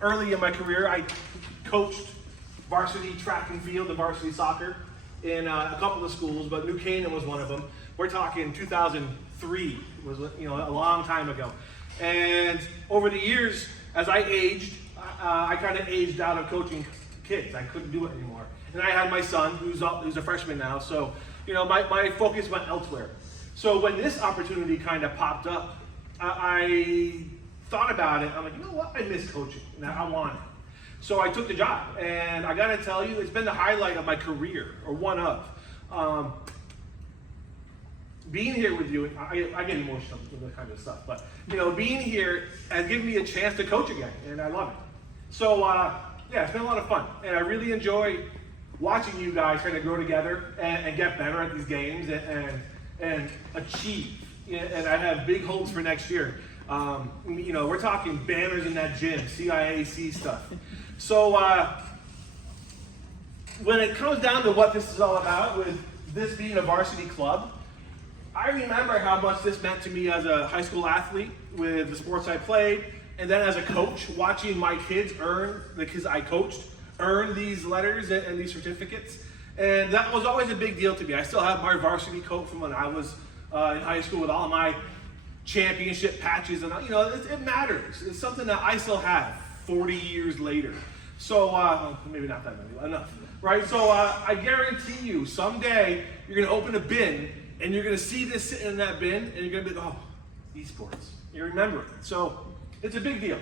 early in my career, I coached varsity track and field and varsity soccer in a couple of schools, but New Canaan was one of them. We're talking 2003, was a long time ago. And over the years, as I aged, I kind of aged out of coaching kids. I couldn't do it anymore. And I had my son, who's a freshman now, so my focus went elsewhere. So when this opportunity kind of popped up, I thought about it. I'm like, you know what? I miss coaching, and I want it. So I took the job, and I got to tell you, it's been the highlight of my career, or one of. Being here with you, I get emotional with this kind of stuff, but being here has given me a chance to coach again, and I love it. So yeah, it's been a lot of fun, and I really enjoy watching you guys kind of grow together and get better at these games and achieve. And I have big hopes for next year. We're talking banners in that gym, CIAC stuff. So when it comes down to what this is all about, with this being a varsity club, I remember how much this meant to me as a high school athlete with the sports I played, and then as a coach, watching my kids the kids I coached, earn these letters and these certificates. And that was always a big deal to me. I still have my varsity coat from when I was in high school with all of my championship patches, and it matters. It's something that I still have 40 years later. So maybe not that many, enough, right? So I guarantee you, someday you're going to open a bin and you're going to see this sitting in that bin, and you're going to be, oh, esports. You remember it. So it's a big deal.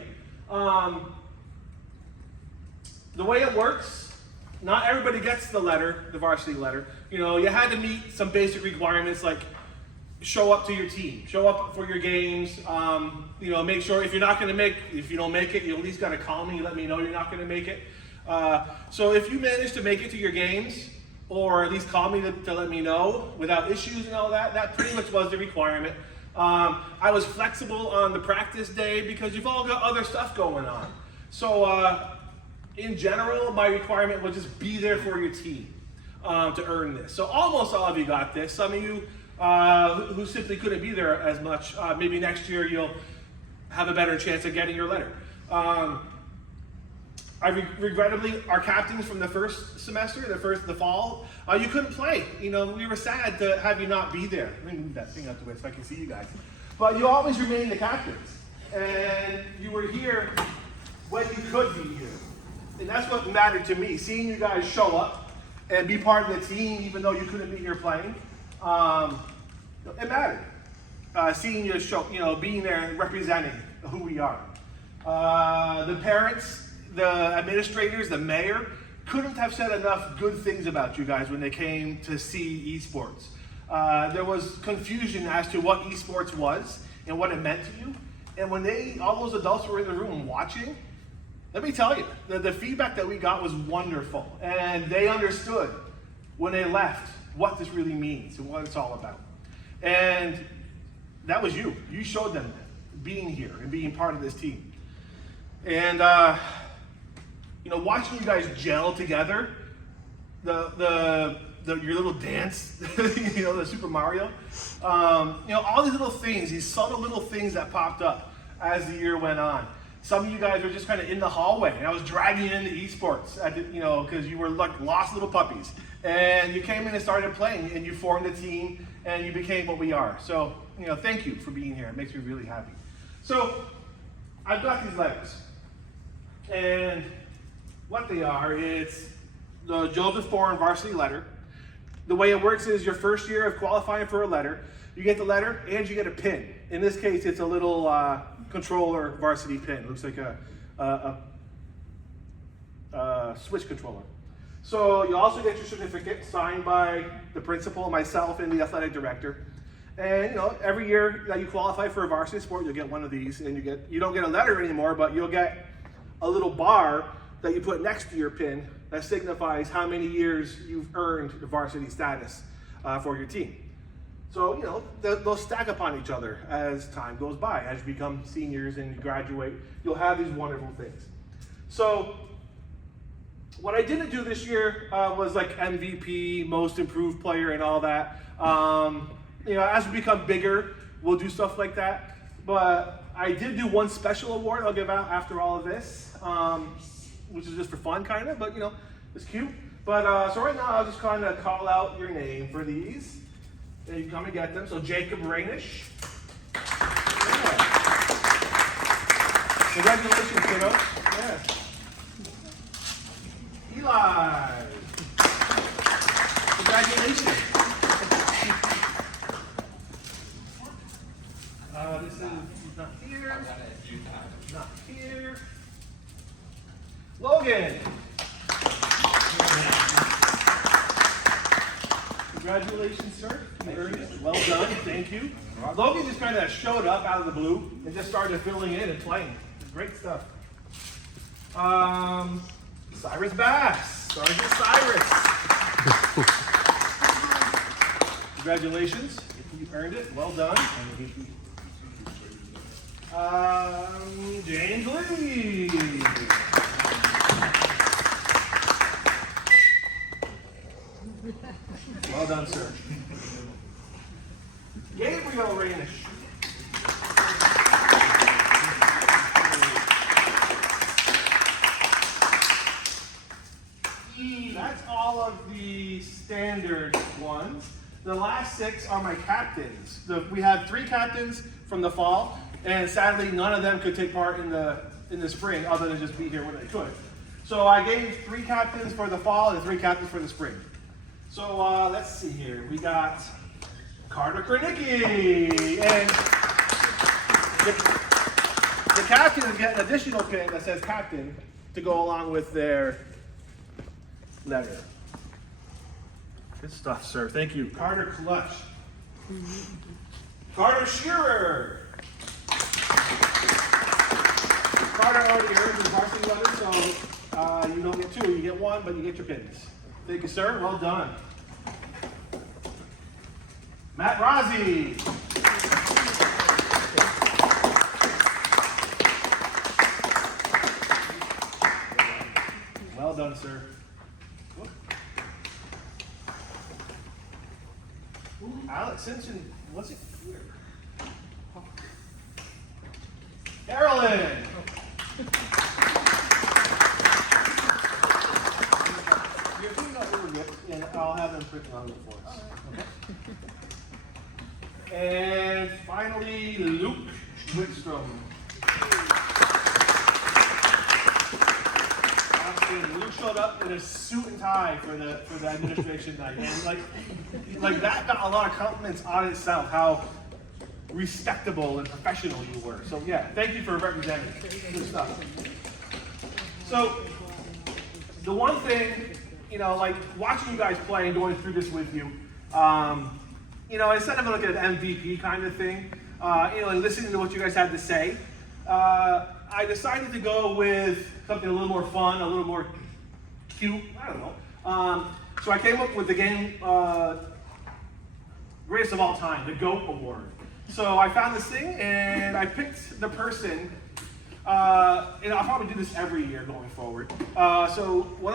The way it works, not everybody gets the letter, the varsity letter. You had to meet some basic requirements like show up to your team, show up for your games. Make sure if you don't make it, you at least got to call me, let me know you're not going to make it. So if you manage to make it to your games, or at least call me to let me know without issues and all that, that pretty much was the requirement. I was flexible on the practice day because you've all got other stuff going on. So in general, my requirement was just be there for your team to earn this. So almost all of you got this. Some of you who simply couldn't be there as much, maybe next year you'll have a better chance of getting your letter. Regrettably, our captains from the first semester, the fall, you couldn't play. We were sad to have you not be there. Let me move that thing out the way so I can see you guys. But you always remained the captains, and you were here when you could be here. And that's what mattered to me, seeing you guys show up and be part of the team even though you couldn't be here playing. It mattered. Seeing you being there and representing who we are. The parents, the administrators, the mayor, couldn't have said enough good things about you guys when they came to see esports. There was confusion as to what esports was and what it meant to you. And when all those adults were in the room watching, let me tell you, the feedback that we got was wonderful. And they understood when they left what this really means and what it's all about. And that was you. You showed them that, being here and being part of this team. And watching you guys gel together, your little dance, the Super Mario, all these little things, these subtle little things that popped up as the year went on. Some of you guys were just kind of in the hallway, and I was dragging you into esports, because you were like lost little puppies. And you came in and started playing, and you formed a team, and you became what we are. So, thank you for being here. It makes me really happy. So, I've got these letters. And what they are, it's the Joseph Foran varsity letter. The way it works is your first year of qualifying for a letter, you get the letter and you get a pin. In this case, it's a little controller varsity pin. It looks like a switch controller. So you also get your certificate signed by the principal, myself, and the athletic director. And every year that you qualify for a varsity sport, you'll get one of these, and you don't get a letter anymore, but you'll get a little bar that you put next to your pin that signifies how many years you've earned the varsity status for your team. So, they'll stack upon each other as time goes by. As you become seniors and you graduate, you'll have these wonderful things. So, what I didn't do this year was like MVP, most improved player, and all that. As we become bigger, we'll do stuff like that. But I did do one special award I'll give out after all of this, which is just for fun, kind of, but you know, it's cute. But so right now, I'll just kind of call out your name for these, and you can come and get them. So Jacob Rainish. Yeah. Congratulations, kiddo. Yeah. Eli. Congratulations. This is not here. Not here. Logan. Congratulations, sir. Well done. Thank you. Logan just kind of showed up out of the blue and just started filling in and playing. Great stuff. Cyrus Bass. Sergeant Cyrus. Congratulations. You earned it. Well done. James Lee. Well done, sir. Gabriel Rainish. That's all of the standard ones. The last 6 are my captains. We have 3 captains from the fall, and sadly none of them could take part in the spring other than just be here when they could. So I gave 3 captains for the fall and 3 captains for the spring. So let's see here. We got Carter Kranicki, and the captains get an additional pin that says captain to go along with their letter. Good stuff, sir. Thank you. Carter Clutch. Carter Shearer. Carter already earned his varsity letter, so you don't get 2. You get 1, but you get your pins. Thank you, sir. Well done. Matt Rossi. Well done, sir. Ooh, Alex Simpson wasn't here. Carolyn. You're doing up little bit, and I'll have them printed on it for us. Okay. And finally, Luke Whitstrom. Luke showed up in a suit and tie for the administration night, and like that got a lot of compliments on itself. How respectable and professional you were. So yeah, thank you for representing. Good stuff. So the one thing, you know, like watching you guys play and going through this with you, you know, instead of like an MVP kind of thing, you know, and listening to what you guys had to say, I decided to go with something a little more fun, a little more cute. I don't know. So I came up with the game greatest of all time, the GOAT Award. So I found this thing and I picked the person, and I'll probably do this every year going forward. So one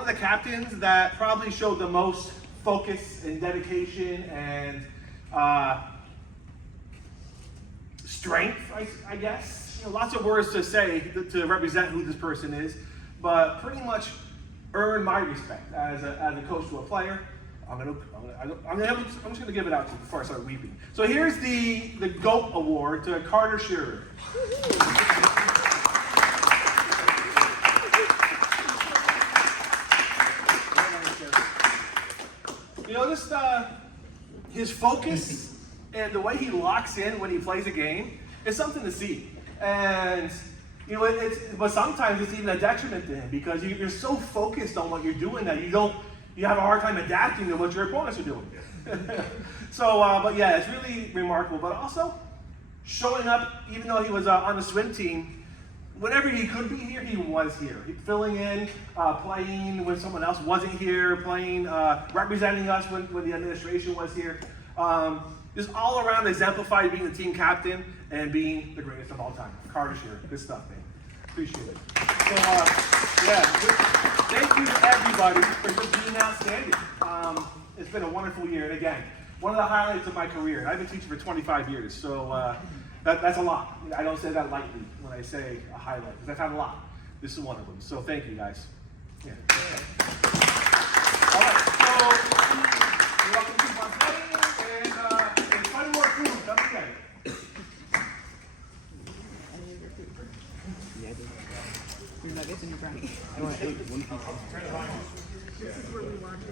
of the captains that probably showed the most focus and dedication and strength, I guess. You know, lots of words to say to represent who this person is, but pretty much earned my respect as a coach to a player. I'm just gonna give it out to you before I start weeping. So here's the GOAT Award to Carter Shearer. You know, just his focus and the way he locks in when he plays a game is something to see. And you know, but sometimes it's even a detriment to him because you're so focused on what you're doing that you have a hard time adapting to what your opponents are doing. So, but yeah, it's really remarkable. But also, showing up, even though he was on the swim team, whenever he could be here, he was here. Filling in, playing when someone else wasn't here, playing, representing us when the administration was here. Just all around exemplified being the team captain and being the greatest of all time. Carter Shearer, good stuff, man. Appreciate it. So, yeah, thank you to everybody for just being outstanding. It's been a wonderful year, and again, one of the highlights of my career. I've been teaching for 25 years, so That's a lot. I don't say that lightly when I say a highlight, because I've had a lot. This is one of them. So thank you, guys. Yeah. All right. So you're welcome to keep on playing, and plenty more food. Don't forget. Your nuggets and your brownie.